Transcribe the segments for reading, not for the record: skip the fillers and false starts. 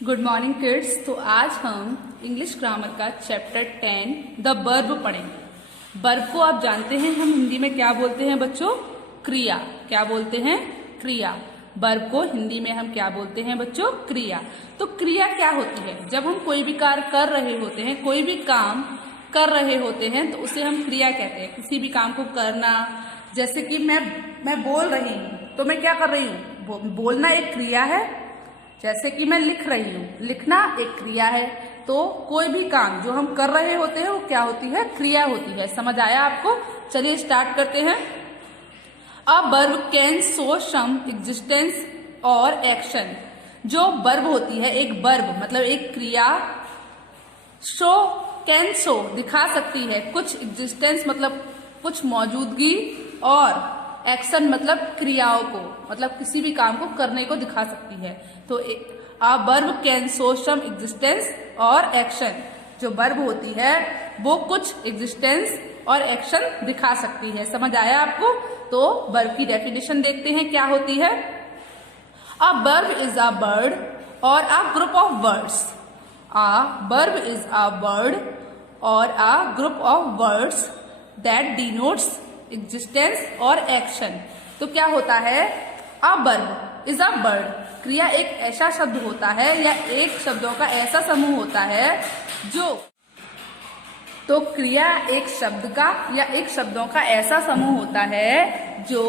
Good morning kids. तो आज हम इंग्लिश ग्रामर का चैप्टर 10 द वर्ब पढ़ेंगे। वर्ब को आप जानते हैं हम हिंदी में क्या बोलते हैं बच्चों? क्रिया। क्या बोलते हैं? क्रिया। वर्ब को हिंदी में हम क्या बोलते हैं बच्चों? क्रिया। तो क्रिया क्या होती है? जब हम कोई भी कार्य कर रहे होते हैं, कोई भी काम कर रहे होते हैं तो उसे हम क्रिया कहते हैं। किसी भी काम को करना, जैसे कि मैं बोल रही हूँ तो मैं क्या कर रही हूँ? बोलना एक क्रिया है। जैसे कि मैं लिख रही हूँ, लिखना एक क्रिया है। तो कोई भी काम जो हम कर रहे होते हैं वो क्या होती है? क्रिया होती है। समझ आया आपको? चलिए स्टार्ट करते हैं। A verb can show some existence और एक्शन। जो वर्ब होती है, एक वर्ब मतलब एक क्रिया, शो कैन शो दिखा सकती है कुछ एग्जिस्टेंस मतलब कुछ मौजूदगी, और एक्शन मतलब क्रियाओं को, मतलब किसी भी काम को करने को दिखा सकती है। तो a verb can show some existence और एक्शन। जो वर्ब होती है वो कुछ एग्जिस्टेंस और एक्शन दिखा सकती है। समझ आया आपको? तो वर्ब की डेफिनेशन देखते हैं क्या होती है। A verb is a word or a group of words. A verb is a word or a group of words that denotes existence और एक्शन। तो क्या होता है? A verb is a word, क्रिया एक ऐसा शब्द होता है या एक शब्दों का ऐसा समूह होता है जो, तो क्रिया एक शब्द का या एक शब्दों का ऐसा समूह होता है जो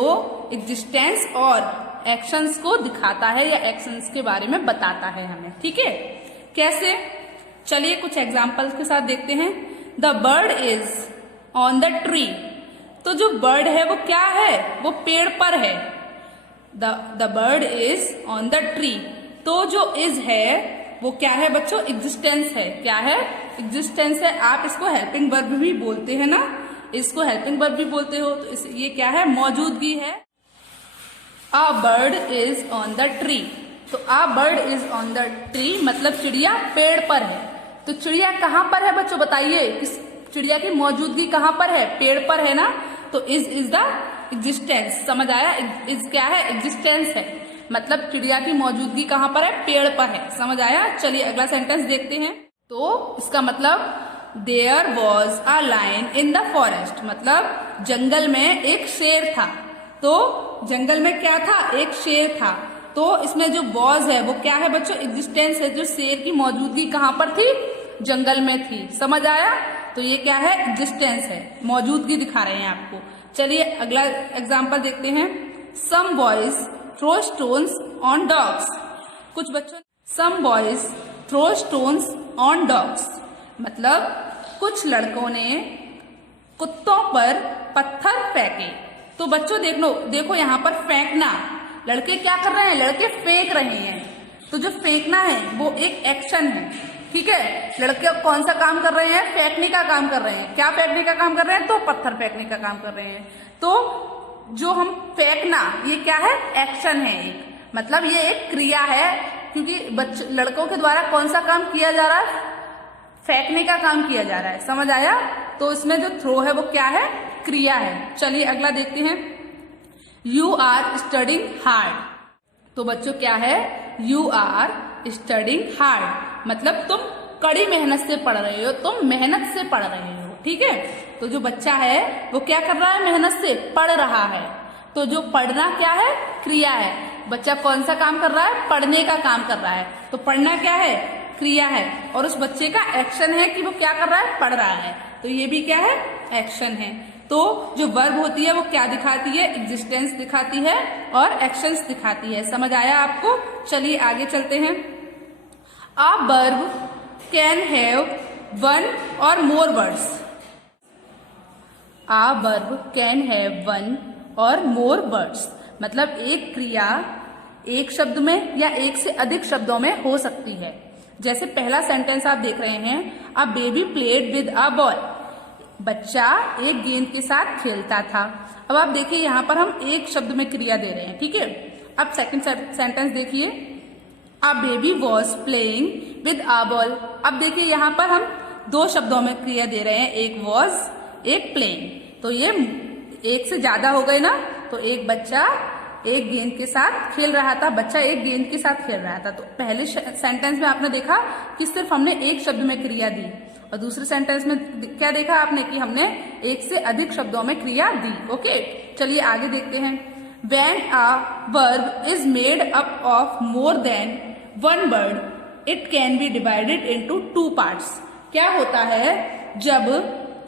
एग्जिस्टेंस और एक्शंस को दिखाता है या एक्शंस के बारे में बताता है हमें। ठीक है? कैसे? चलिए कुछ एग्जाम्पल्स के साथ देखते हैं। The bird is on the tree. तो जो बर्ड है वो क्या है? वो पेड़ पर है। The bird is on the tree. तो जो इज है वो क्या है बच्चों? एग्जिस्टेंस है। क्या है? एग्जिस्टेंस है। आप इसको हेल्पिंग वर्ब भी बोलते हैं ना, इसको हेल्पिंग वर्ब भी बोलते हो। तो ये क्या है? मौजूदगी है। A bird is on the tree. तो a bird is on the tree मतलब चिड़िया पेड़ पर है। तो चिड़िया कहाँ पर है बच्चों? बताइए, किस चिड़िया की मौजूदगी कहाँ पर है? पेड़ पर है ना। तो इज द एग्जिस्टेंस। समझ आया? इज क्या है? एग्जिस्टेंस है। मतलब चिड़िया की मौजूदगी कहाँ पर है? पेड़ पर है। समझ आया? चलिए अगला सेंटेंस देखते हैं। तो इसका मतलब there was a lion in the forest, मतलब जंगल में एक शेर था। तो जंगल में क्या था? एक शेर था। तो इसमें जो वॉज है वो क्या है बच्चों? एग्जिस्टेंस है। जो शेर की मौजूदगी कहाँ पर थी? जंगल में थी। समझ आया? तो ये क्या है? एग्जिस्टेंस है, मौजूदगी दिखा रहे हैं आपको। चलिए अगला एग्जाम्पल देखते हैं। Some boys throw stones on dogs. कुछ बच्चों, some boys throw stones on dogs मतलब कुछ लड़कों ने कुत्तों पर पत्थर फेंके। तो बच्चों देखो यहाँ पर फेंकना, लड़के क्या कर रहे हैं? लड़के फेंक रहे हैं। तो जो फेंकना है वो एक एक्शन है। ठीक है? लड़के कौन सा काम कर रहे हैं? फेंकने का काम कर रहे हैं। क्या फेंकने का काम कर रहे हैं? तो पत्थर फेंकने का काम कर रहे हैं। तो जो हम फेंकना, ये क्या है? एक्शन है एक, मतलब ये एक क्रिया है, क्योंकि लड़कों के द्वारा कौन सा काम किया जा रहा है? फेंकने का काम किया जा रहा है। समझ आया? तो इसमें जो थ्रो है वो क्या है? क्रिया है। चलिए अगला देखते हैं। You are studying hard. तो बच्चों क्या है? यू आर स्टडिंग हार्ड मतलब तुम कड़ी मेहनत से पढ़ रहे हो, तुम मेहनत से पढ़ रहे हो। ठीक है? तो जो बच्चा है वो क्या कर रहा है? मेहनत से पढ़ रहा है। तो जो पढ़ना क्या है? क्रिया है। बच्चा कौन सा काम कर रहा है? पढ़ने का काम कर रहा है। तो पढ़ना क्या है? क्रिया है। और उस बच्चे का एक्शन है कि वो क्या कर रहा है? पढ़ रहा है। तो ये भी क्या है? एक्शन है। तो जो वर्ब होती है वो क्या दिखाती है? एग्जिस्टेंस दिखाती है और एक्शंस दिखाती है। समझ आया आपको? चलिए आगे चलते हैं। A verb can have one or more words. A verb can have one or more words मतलब एक क्रिया एक शब्द में या एक से अधिक शब्दों में हो सकती है। जैसे पहला सेंटेंस आप देख रहे हैं, a baby played with a ball. बच्चा एक गेंद के साथ खेलता था। अब आप देखिए यहाँ पर हम एक शब्द में क्रिया दे रहे हैं। ठीक है? अब सेकंड सेंटेंस देखिए, a baby was playing with a ball. अब देखिए यहाँ पर हम दो शब्दों में क्रिया दे रहे हैं, एक वॉज एक प्लेइंग। तो ये एक से ज्यादा हो गए ना। तो एक बच्चा एक गेंद के साथ खेल रहा था। बच्चा एक गेंद के साथ खेल रहा था। तो पहले सेंटेंस में आपने देखा कि सिर्फ हमने एक शब्द में क्रिया दी, और दूसरे सेंटेंस में क्या देखा आपने कि हमने एक से अधिक शब्दों में क्रिया दी। ओके, चलिए आगे देखते हैं। When a verb is made up of more than one word, it can be divided into two parts. क्या होता है जब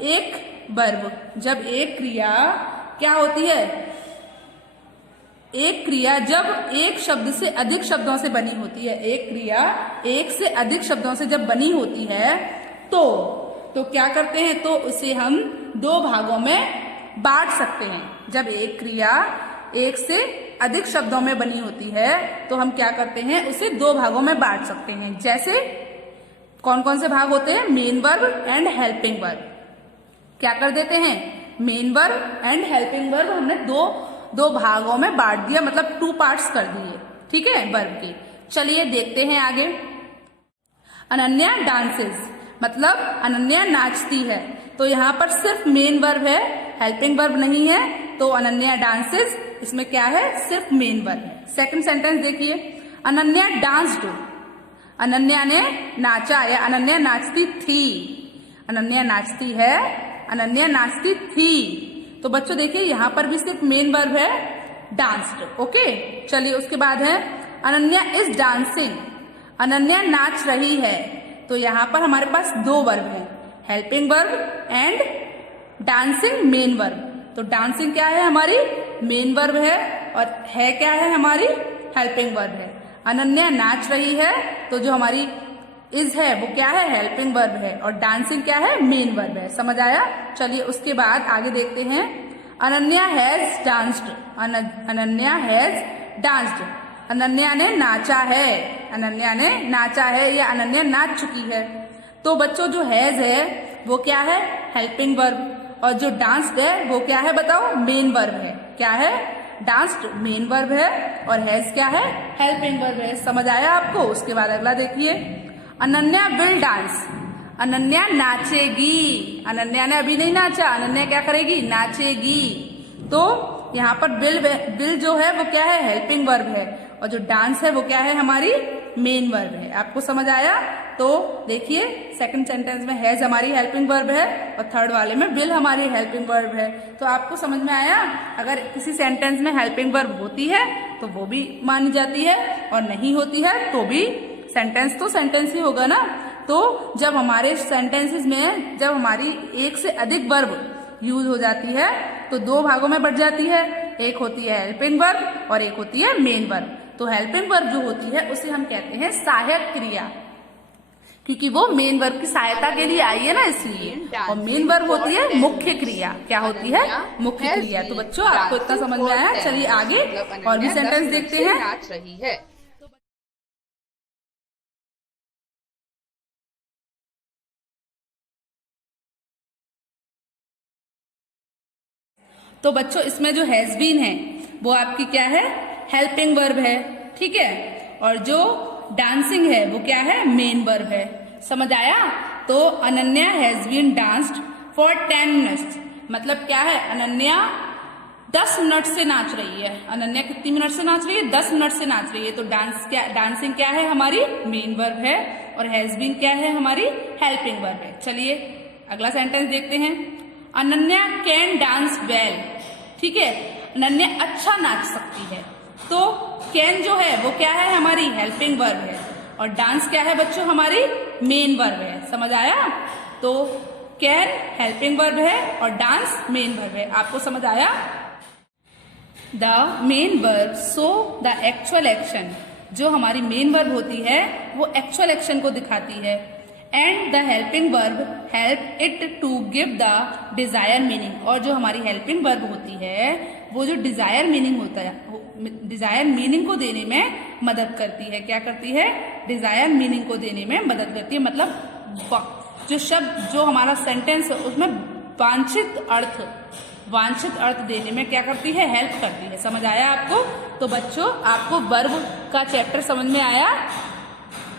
एक क्रिया क्या होती है? एक क्रिया जब एक शब्द से अधिक शब्दों से बनी होती है, एक क्रिया एक से अधिक शब्दों से जब बनी होती है तो क्या करते हैं? तो उसे हम दो भागों में बांट सकते हैं। जब एक क्रिया एक से अधिक शब्दों में बनी होती है तो हम क्या करते हैं? उसे दो भागों में बांट सकते हैं। जैसे कौन कौन से भाग होते हैं? Main verb and helping verb. क्या कर देते हैं? Main verb and helping verb हमने दो भागों में बांट दिया, मतलब 2 पार्ट्स कर दिए। ठीक है, वर्ब के। चलिए देखते हैं आगे। अनन्या डांसेस, मतलब अनन्या नाचती है। तो यहाँ पर सिर्फ मेन वर्ब है, हेल्पिंग वर्ब नहीं है। तो अनन्या डांसेस, इसमें क्या है? सिर्फ मेन वर्ब है। सेकंड सेंटेंस देखिए। अनन्या डांस्ड, अनन्या ने नाचा या अनन्या नाचती थी। अनन्या नाचती है, अनन्या नाचती थी। तो बच्चों देखिए यहाँ पर भी सिर्फ मेन वर्ब है, डांस्ड। ओके, चलिए उसके बाद है अनन्या इज डांसिंग, अनन्या नाच रही है। तो यहाँ पर हमारे पास 2 वर्ब है, helping verb and dancing main verb. तो डांसिंग क्या है? हमारी मेन वर्ब है, और है क्या है? हमारी हेल्पिंग वर्ब है। अनन्या नाच रही है, तो जो हमारी इज है वो क्या है? हेल्पिंग वर्ब है, और डांसिंग क्या है? मेन वर्ब है। समझ आया? चलिए उसके बाद आगे देखते हैं। Ananya has danced, Ananya has danced, Ananya ने नाचा है, अनन्या ने नाचा है या अनन्या नाच चुकी है। तो बच्चों जो हैज है वो क्या है? हेल्पिंग वर्ब, और जो डांस्ड है वो क्या है? बताओ, मेन वर्ब है। क्या है? डांस्ड मेन वर्ब है, और हैज क्या है? हेल्पिंग वर्ब है। समझ आया आपको? उसके बाद अगला देखिए। अनन्या विल डांस, अनन्या नाचेगी, अनन्या ने अभी नहीं नाचा, अनन्या क्या करेगी? नाचेगी। तो यहाँ पर विल जो है वो क्या है? हेल्पिंग वर्ब है, और जो डांस है वो क्या है? हमारी मेन वर्ब है। आपको समझ आया? तो देखिए सेकंड सेंटेंस में हैज हमारी हेल्पिंग वर्ब है, और थर्ड वाले में विल हमारी हेल्पिंग वर्ब है। तो आपको समझ में आया? अगर किसी सेंटेंस में हेल्पिंग वर्ब होती है तो वो भी मानी जाती है, और नहीं होती है तो भी सेंटेंस तो सेंटेंस ही होगा ना। तो जब हमारे सेंटेंसेस में जब हमारी एक से अधिक वर्ब यूज हो जाती है तो 2 भागों में बढ़ जाती है। एक होती है हेल्पिंग वर्ब और एक होती है मेन वर्ब। तो हेल्पिंग वर्ब जो होती है उसे हम कहते हैं सहायक क्रिया, क्योंकि वो मेन वर्ब की सहायता के लिए आई है ना, इसलिए। और मेन वर्ब होती है मुख्य क्रिया। क्या होती है? मुख्य क्रिया। तो बच्चों आपको इतना समझ में आया? चलिए आगे और भी सेंटेंस देखते हैं। तो बच्चों इसमें जो हैज बीन है वो आपकी क्या है? हेल्पिंग वर्ब है। ठीक है, और जो डांसिंग है वो क्या है? मेन वर्ब है। समझ आया? तो Ananya has been danced for 10 minutes, मतलब क्या है? अनन्या 10 मिनट से नाच रही है। अनन्या कितनी मिनट से नाच रही है? 10 मिनट से नाच रही है। तो डांसिंग क्या है? हमारी मेन वर्ब है, और हैज बीन क्या है? हमारी हेल्पिंग वर्ब है। चलिए अगला सेंटेंस देखते हैं। अनन्या कैन डांस वेल, ठीक है, अनन्या अच्छा नाच सकती है। तो कैन जो है वो क्या है? हमारी हेल्पिंग वर्ब है, और डांस क्या है बच्चों? हमारी मेन वर्ब है। समझ आया? तो कैन हेल्पिंग वर्ब है और डांस मेन वर्ब है। आपको समझ आया? The main verb show the actual action, जो हमारी मेन वर्ब होती है वो एक्चुअल एक्शन को दिखाती है। And the helping verb help it to give the desire meaning, और जो हमारी हेल्पिंग वर्ब होती है वो जो डिजायर मीनिंग होता है, डिजायर मीनिंग को देने में मदद करती है। क्या करती है? डिजायर मीनिंग को देने में मदद करती है। मतलब जो शब्द, जो हमारा सेंटेंस है उसमें वांछित अर्थ देने में क्या करती है? हेल्प करती है। समझ आया आपको? तो बच्चों आपको वर्ब का चैप्टर समझ में आया?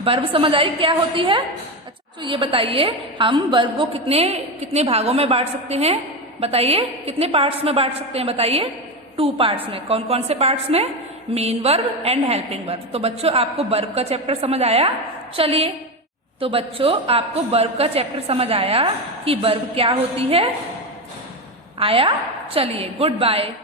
वर्ब समझ आई क्या होती है? अच्छा, तो ये बताइए हम वर्ब को कितने भागों में बांट सकते हैं? बताइए कितने पार्ट्स में बांट सकते हैं? बताइए। 2 पार्ट्स में। कौन कौन से पार्ट्स में? Main verb and helping verb. तो बच्चों आपको वर्ब का चैप्टर समझ आया? चलिए, तो बच्चों आपको वर्ब का चैप्टर समझ आया कि वर्ब क्या होती है? आया? चलिए, गुड बाय।